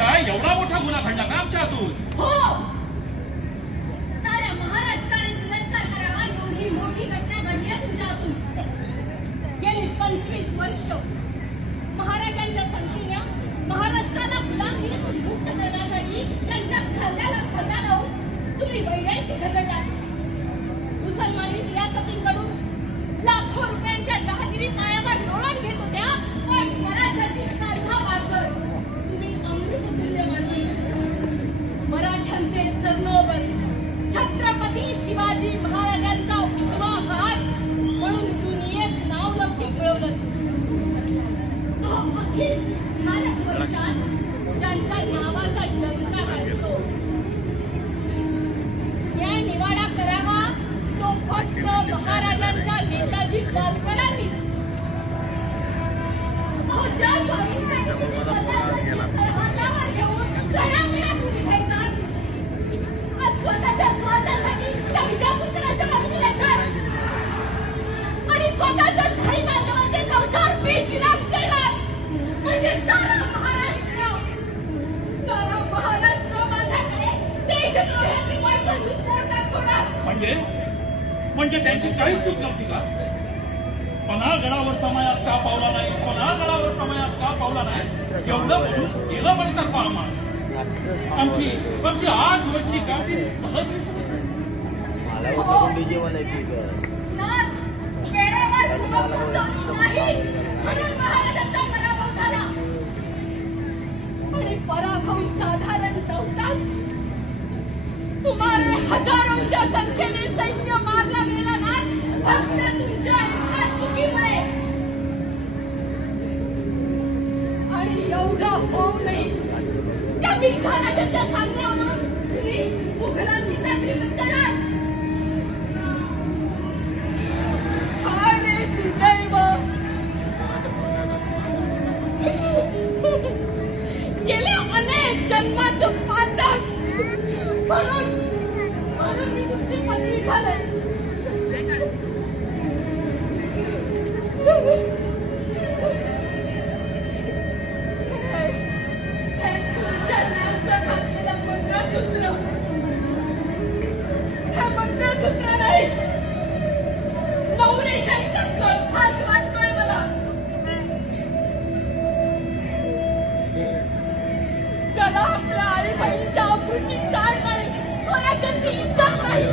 काय एवढा मोठा गुन्हा घडला का आमच्या हातून? हो, साऱ्या महाराष्ट्राने तिरस्कार करावा एवढी मोठी घटना घडली आहे तुमच्या हातून. गेली 25 वर्ष महाराजांच्या संगतीने महाराष्ट्राला गुलामगिरीतून मुक्त करण्यासाठी त्यांच्या खांद्याला खांदा लावून तुम्ही वैऱ्यांची घटना मुसलमानी रियासतींकडून लाखो रुपयांच्या जहागिरी पायावर लोळण घेत होत्या, पण स्वराज्याची कांधा मारकर तुम्ही अमृततुल्य मानली. मराठ्यांचे सरनोबल छत्रपती शिवाजी महाराजांचा उजवा हात म्हणून दुनियेत नाव लौकिक मिळवलं. अखिल भारतवर्षात ज्यांच्या नावाचा डंका वाजतो, न्याय निवाडा करावा तो फक्त महाराजांच्या नेताजी पालकरांनीच. ज्या स्वामींसाठी हातावर घेऊन रणांगणात उभी राहायचा, आज स्वतःच्या स्वार्थासाठी त्या विजापुत्राच्या बाजूला येतात आणि स्वतःच्या धाई बांधवाचे संसार बेचिराग करणार. म्हणजे सारा महाराष्ट्र माझ्याकडे देशद्रोहाची वाटून पोट दाखवणार. म्हणजे त्यांची काहीच चूक नव्हती का? पन्हाळगडावर समायास का पावला नाही, पन्हाळगडावर समायास का पावला नाही एवढं म्हणून गेलं पण तर आम्हाला आमची आजवरची कामगिरी सहज विसरली. महाराजांचा पराभव झाला आणि पराभव साधारण नव्हताच. सुमारे हजारोंच्या संख्येने सैन्य मारला गेला ना, फक्त तुमच्या एका चुकीमुळे. आणि एवढा होऊ नये त्या बिनखानाच्या सांगण्यावरून तुम्ही मुघलांची नजरी करणार. हाय रे दुर्दैव, गेल्या अनेक जन्माचं पातक म्हणून मी तुमची पत्नी झाले. हे तुमच्या नावाचं घातलेलं मंगळसूत्र, हे मंगळसूत्र नाही, नवरेशांचा गळफास वाटतोय मला. ज्याला आपल्या आई बहिणीच्या अब्रूची जाण नाही, स्वराज्याची इज्जत नाही,